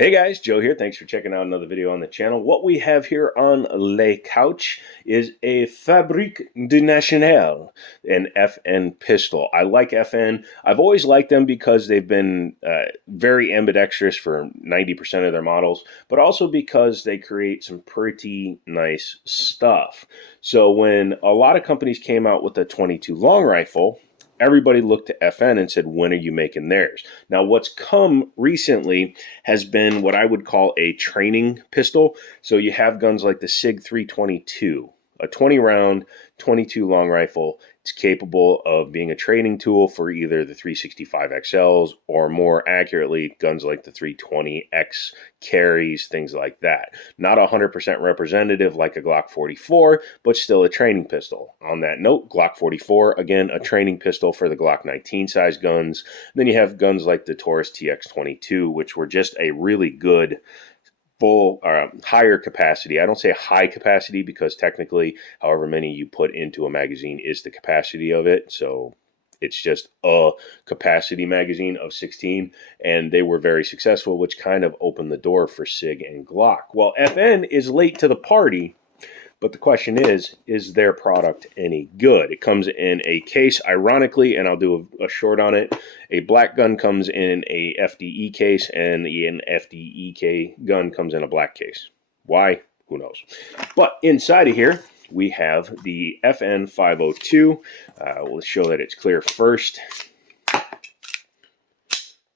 Hey guys, Joe here. Thanks for checking out another video on the channel. What we have here on Le Couch is a Fabrique du National, an FN pistol. I like FN. I've always liked them because they've been very ambidextrous for 90% of their models, but also because they create some pretty nice stuff. So when a lot of companies came out with a 22 long rifle, everybody looked to FN and said, when are you making theirs? Now, what's come recently has been what I would call a training pistol. So you have guns like the SIG 322, a 20 round, 22 long rifle. It's capable of being a training tool for either the 365 XLs or more accurately, guns like the 320X carries, things like that. Not 100% representative like a Glock 44, but still a training pistol. On that note, Glock 44, again, a training pistol for the Glock 19 size guns. Then you have guns like the Taurus TX22, which were just a really good full higher capacity. I don't say high capacity because technically however many you put into a magazine is the capacity of it. So it's just a capacity magazine of 16, and they were very successful, which kind of opened the door for SIG and Glock. Well, FN is late to the party, but the question is their product any good? It comes in a case, ironically, and I'll do a short on it. A black gun comes in a FDE case, and an FDE gun comes in a black case. Why? Who knows? But inside of here, we have the FN 502. We'll show that it's clear first.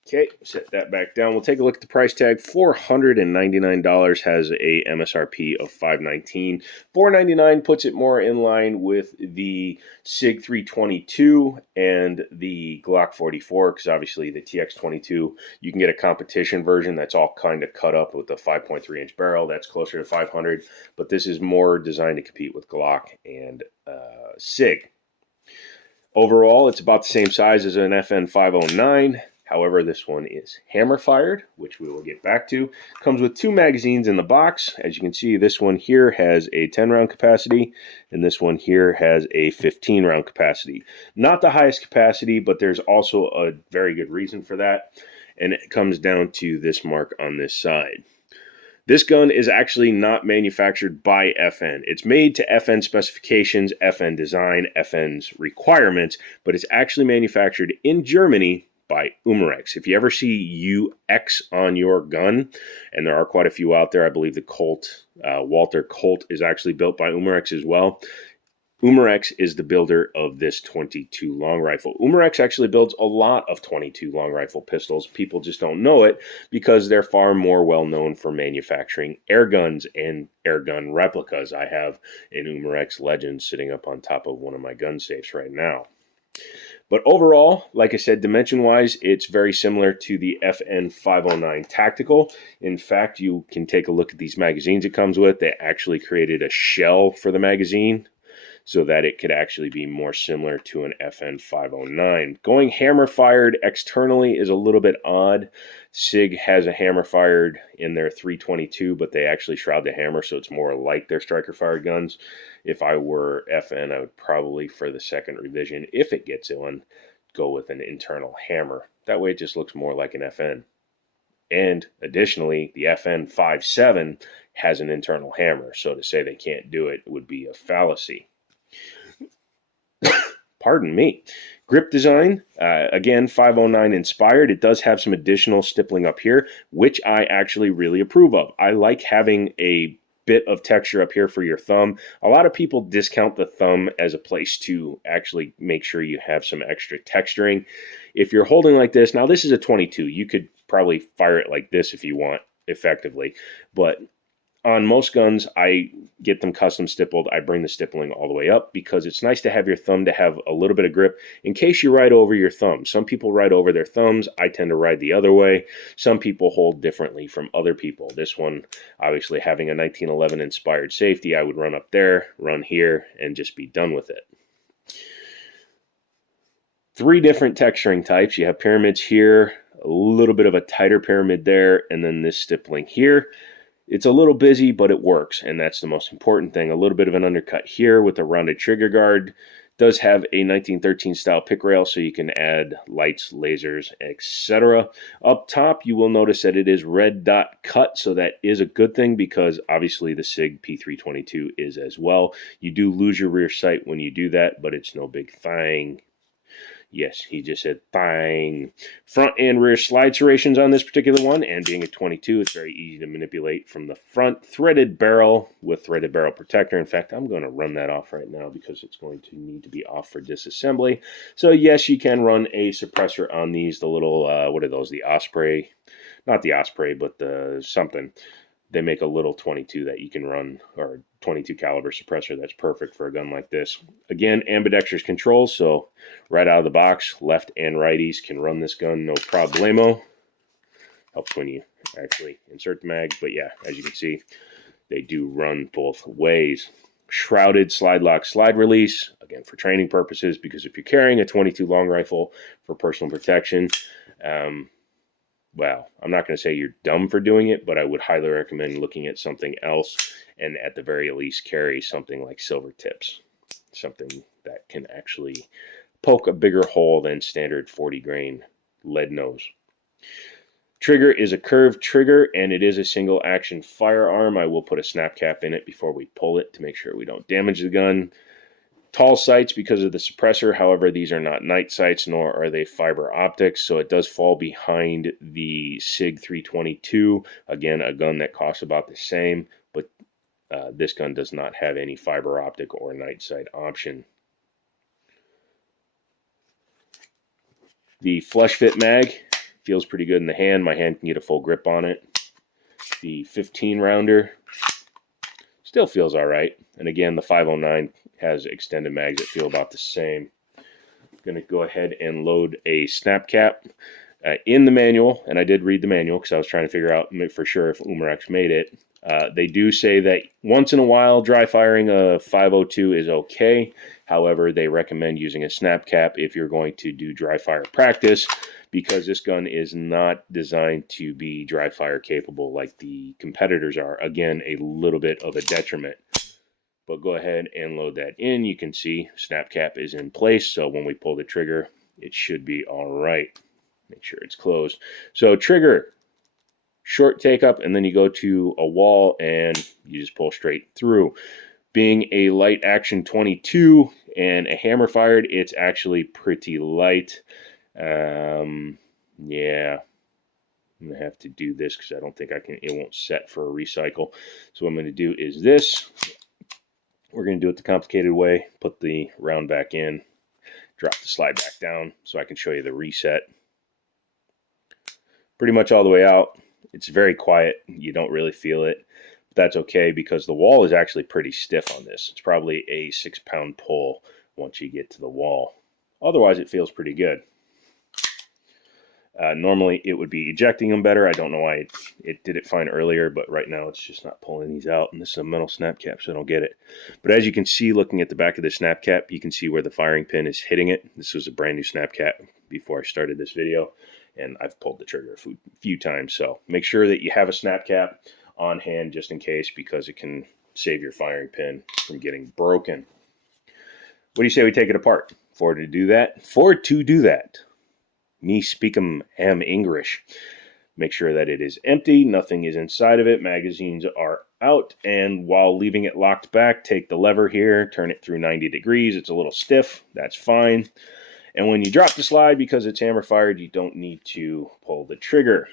Okay, set that back down. We'll take a look at the price tag. $499 has a MSRP of $519. $499 puts it more in line with the SIG 322 and the Glock 44, because obviously the TX22, you can get a competition version that's all kind of cut up with the 5.3 inch barrel. That's closer to 500, but this is more designed to compete with Glock and SIG. Overall, it's about the same size as an FN 509. However, this one is hammer fired, which we will get back to. Comes with two magazines in the box. As you can see, this one here has a 10 round capacity, and this one here has a 15 round capacity. Not the highest capacity, but there's also a very good reason for that. And it comes down to this mark on this side. This gun is actually not manufactured by FN. It's made to FN specifications, FN design, FN's requirements, but it's actually manufactured in Germany by Umarex. If you ever see UX on your gun, and there are quite a few out there, I believe the Colt, Walter Colt is actually built by Umarex as well. Umarex is the builder of this 22 long rifle. Umarex actually builds a lot of 22 long rifle pistols. People just don't know it because they're far more well known for manufacturing air guns and air gun replicas. I have an Umarex Legend sitting up on top of one of my gun safes right now. But overall, like I said, dimension-wise, it's very similar to the FN 509 Tactical. In fact, you can take a look at these magazines it comes with. They actually created a shell for the magazine so that it could actually be more similar to an FN 509. Going hammer-fired externally is a little bit odd. SIG has a hammer-fired in their 322, but they actually shroud the hammer, so it's more like their striker-fired guns. If I were FN, I would probably, for the second revision, if it gets one, go with an internal hammer. That way it just looks more like an FN. And additionally, the FN 57 has an internal hammer, so to say they can't do it would be a fallacy. Pardon me. Grip design, again, 509 inspired. It does have some additional stippling up here, which I actually really approve of. I like having a bit of texture up here for your thumb. A lot of people discount the thumb as a place to actually make sure you have some extra texturing. If you're holding like this, now this is a 22. You could probably fire it like this if you want effectively, but on most guns, I get them custom stippled. I bring the stippling all the way up because it's nice to have your thumb to have a little bit of grip in case you ride over your thumb. Some people ride over their thumbs. I tend to ride the other way. Some people hold differently from other people. This one, obviously having a 1911 inspired safety, I would run up there, run here, and just be done with it. Three different texturing types. You have pyramids here, a little bit of a tighter pyramid there, and then this stippling here. It's a little busy, but it works, and that's the most important thing. A little bit of an undercut here with a rounded trigger guard Does have a 1913 style pick rail, so you can add lights, lasers, etc. Up top, you will notice that it is red dot cut, so that is a good thing because obviously the SIG P322 is as well. You do lose your rear sight when you do that, but it's no big thing. Yes, he just said thing. Front and rear slide serrations on this particular one, and being a 22, it's very easy to manipulate from the front. Threaded barrel with threaded barrel protector. In fact, I'm going to run that off right now because it's going to need to be off for disassembly. So yes, you can run a suppressor on these. The little, what are those? The Osprey, not the Osprey, but the something. They make a little 22 that you can run, or 22 caliber suppressor that's perfect for a gun like this. Again, ambidextrous controls, so right out of the box, left and righties can run this gun no problemo. Helps when you actually insert the mag, but yeah, as you can see, they do run both ways. Shrouded slide lock slide release, again for training purposes, because if you're carrying a 22 long rifle for personal protection, well, I'm not going to say you're dumb for doing it, but I would highly recommend looking at something else, and at the very least carry something like silver tips, something that can actually poke a bigger hole than standard 40 grain lead nose. Trigger is a curved trigger, and it is a single action firearm. I will put a snap cap in it before we pull it to make sure we don't damage the gun. Tall sights because of the suppressor. However, these are not night sights, nor are they fiber optics, so it does fall behind the SIG 322. Again, a gun that costs about the same, but this gun does not have any fiber optic or night sight option. The flush fit mag feels pretty good in the hand. My hand can get a full grip on it. The 15 rounder still feels all right. And again, the 509 has extended mags that feel about the same. I'm going to go ahead and load a snap cap. In the manual, and I did read the manual because I was trying to figure out for sure if Umarex made it, they do say that once in a while dry firing a 502 is okay. However, they recommend using a snap cap if you're going to do dry fire practice, because this gun is not designed to be dry fire capable like the competitors are. Again, a little bit of a detriment. But go ahead and load that in. You can see snap cap is in place, so when we pull the trigger, it should be all right. Make sure it's closed. So trigger, short take up, and then you go to a wall and you just pull straight through. Being a light action 22 and a hammer fired, it's actually pretty light. Yeah, I'm gonna have to do this because I don't think I can. It won't set for a recycle. So what I'm going to do is this. We're going to do it the complicated way. Put the round back in, drop the slide back down so I can show you the reset. Pretty much all the way out. It's very quiet. You don't really feel it. But that's okay because the wall is actually pretty stiff on this. It's probably a 6-pound pull once you get to the wall. Otherwise, it feels pretty good. Normally, it would be ejecting them better. I don't know why it did it fine earlier, but right now it's just not pulling these out. And this is a metal snap cap, so I don't get it. But as you can see, looking at the back of the snap cap, you can see where the firing pin is hitting it. This was a brand new snap cap before I started this video, and I've pulled the trigger a few times. So make sure that you have a snap cap on hand just in case, because it can save your firing pin from getting broken. What do you say we take it apart? For to do that, me speakum am English. Make sure that it is empty, nothing is inside of it, magazines are out, and while leaving it locked back, take the lever here, turn it through 90 degrees. It's a little stiff, that's fine. And when you drop the slide, because it's hammer fired, you don't need to pull the trigger.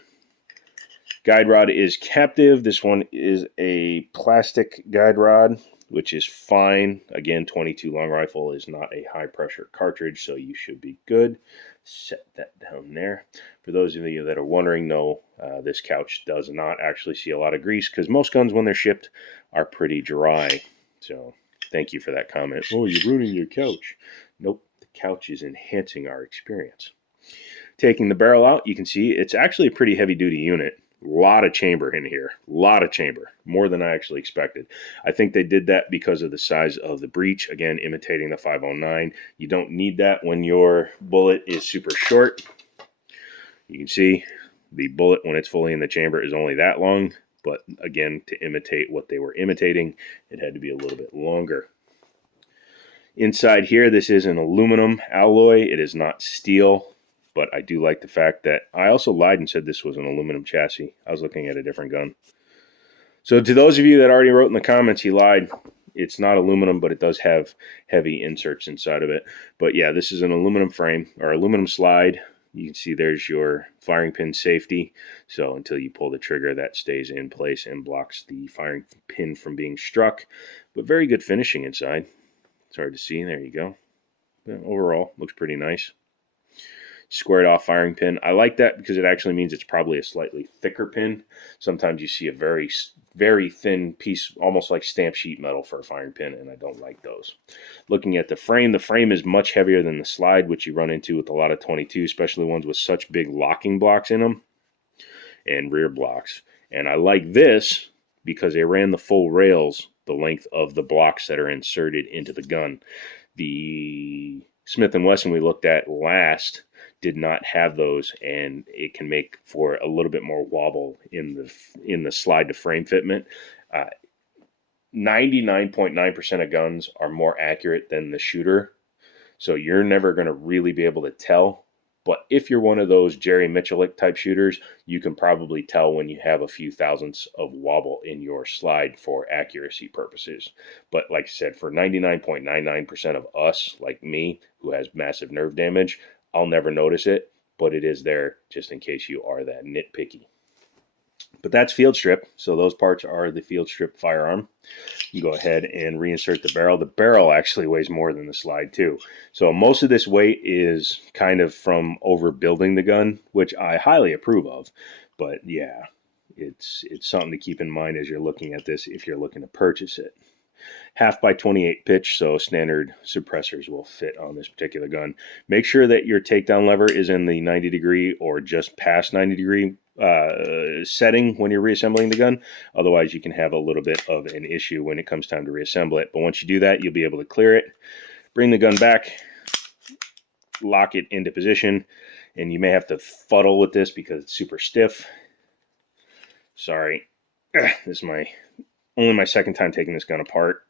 Guide rod is captive. This one is a plastic guide rod, which is fine. Again, 22 long rifle is not a high pressure cartridge, so you should be good. Set that down there. For those of you that are wondering, no, this couch does not actually see a lot of grease, because most guns when they're shipped are pretty dry. So thank you for that comment. Oh, you're ruining your couch. Nope, the couch is enhancing our experience. Taking the barrel out, you can see it's actually a pretty heavy duty unit. A lot of chamber in here, a lot of chamber, more than I actually expected. I think they did that because of the size of the breech, again, imitating the 509. You don't need that when your bullet is super short. You can see the bullet, when it's fully in the chamber, is only that long, but again, to imitate what they were imitating, it had to be a little bit longer. Inside here, this is an aluminum alloy. It is not steel, but I do like the fact that I also lied and said this was an aluminum chassis. I was looking at a different gun. So to those of you that already wrote in the comments, he lied. It's not aluminum, but it does have heavy inserts inside of it. But yeah, this is an aluminum frame or aluminum slide. You can see there's your firing pin safety. So until you pull the trigger, that stays in place and blocks the firing pin from being struck. But very good finishing inside. It's hard to see. There you go. But overall, looks pretty nice. Squared off firing pin. I like that because it actually means it's probably a slightly thicker pin. Sometimes you see a very, very thin piece, almost like stamp sheet metal for a firing pin, and I don't like those. Looking at the frame is much heavier than the slide, which you run into with a lot of 22, especially ones with such big locking blocks in them and rear blocks. And I like this because they ran the full rails the length of the blocks that are inserted into the gun. The Smith & Wesson we looked at last did not have those, and it can make for a little bit more wobble in the slide to frame fitment. 99.9% of guns are more accurate than the shooter, so you're never going to really be able to tell. But if you're one of those Jerry Michalik type shooters, you can probably tell when you have a few thousandths of wobble in your slide for accuracy purposes. But like I said, for 99.99% of us, like me, who has massive nerve damage, I'll never notice it, but it is there just in case you are that nitpicky. But that's field strip, so those parts are the field strip firearm. You go ahead and reinsert the barrel. The barrel actually weighs more than the slide too. So most of this weight is kind of from overbuilding the gun, which I highly approve of. But yeah, it's something to keep in mind as you're looking at this if you're looking to purchase it. 1/2x28 pitch, so standard suppressors will fit on this particular gun. Make sure that your takedown lever is in the 90 degree or just past 90 degree setting when you're reassembling the gun. Otherwise, you can have a little bit of an issue when it comes time to reassemble it. But once you do that, you'll be able to clear it, bring the gun back, lock it into position, and you may have to fuddle with this because it's super stiff. Sorry, this is only my second time taking this gun apart,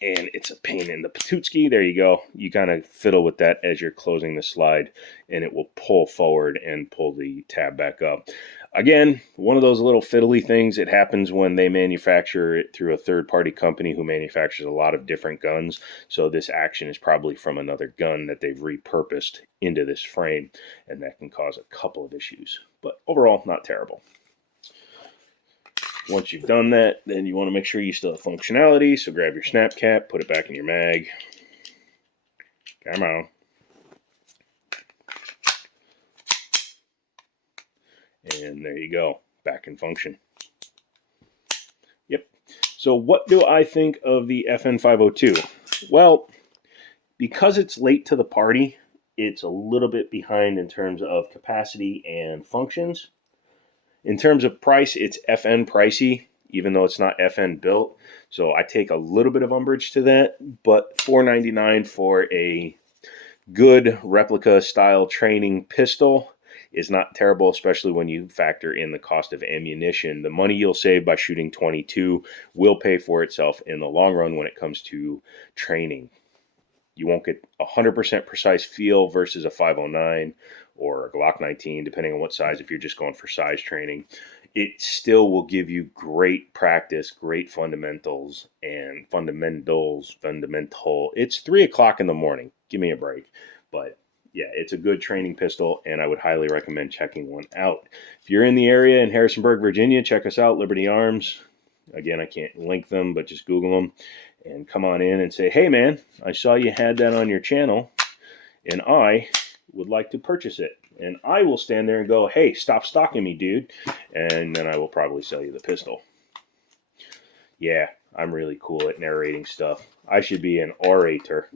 and it's a pain in the patootsky. There you go. You kind of fiddle with that as you're closing the slide, and it will pull forward and pull the tab back up. Again, one of those little fiddly things. It happens when they manufacture it through a third-party company who manufactures a lot of different guns. So this action is probably from another gun that they've repurposed into this frame, and that can cause a couple of issues. But overall, not terrible. Once you've done that, then you want to make sure you still have functionality. So grab your snap cap, put it back in your mag. Come on. And there you go, back in function. Yep. So what do I think of the FN502? Well, because it's late to the party, it's a little bit behind in terms of capacity and functions. In terms of price, it's FN pricey, even though it's not FN built. So I take a little bit of umbrage to that, but $499 for a good replica style training pistol is not terrible, especially when you factor in the cost of ammunition. The money you'll save by shooting 22 will pay for itself in the long run when it comes to training. You won't get 100% precise feel versus a 509 or a Glock 19, depending on what size, if you're just going for size training. It still will give you great practice, great fundamentals, and fundamental. It's 3 o'clock in the morning. Give me a break. But yeah, it's a good training pistol, and I would highly recommend checking one out. If you're in the area in Harrisonburg, Virginia, check us out, Liberty Arms. Again, I can't link them, but just Google them and come on in and say, hey man, I saw you had that on your channel, and I would like to purchase it. And I will stand there and go, hey, stop stalking me, dude. And then I will probably sell you the pistol. Yeah, I'm really cool at narrating stuff. I should be an orator.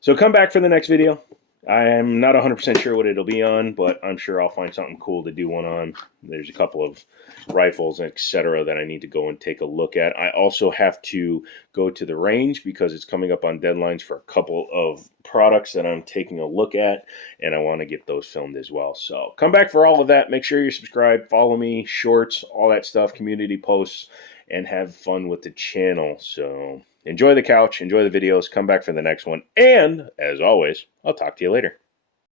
So come back for the next video. I'm not 100% sure what it'll be on, but I'm sure I'll find something cool to do one on. There's a couple of rifles, etc., that I need to go and take a look at. I also have to go to the range because it's coming up on deadlines for a couple of products that I'm taking a look at, and I want to get those filmed as well. So come back for all of that. Make sure you're subscribed, follow me, shorts, all that stuff, community posts, and have fun with the channel. So enjoy the couch, enjoy the videos, come back for the next one. And as always, I'll talk to you later.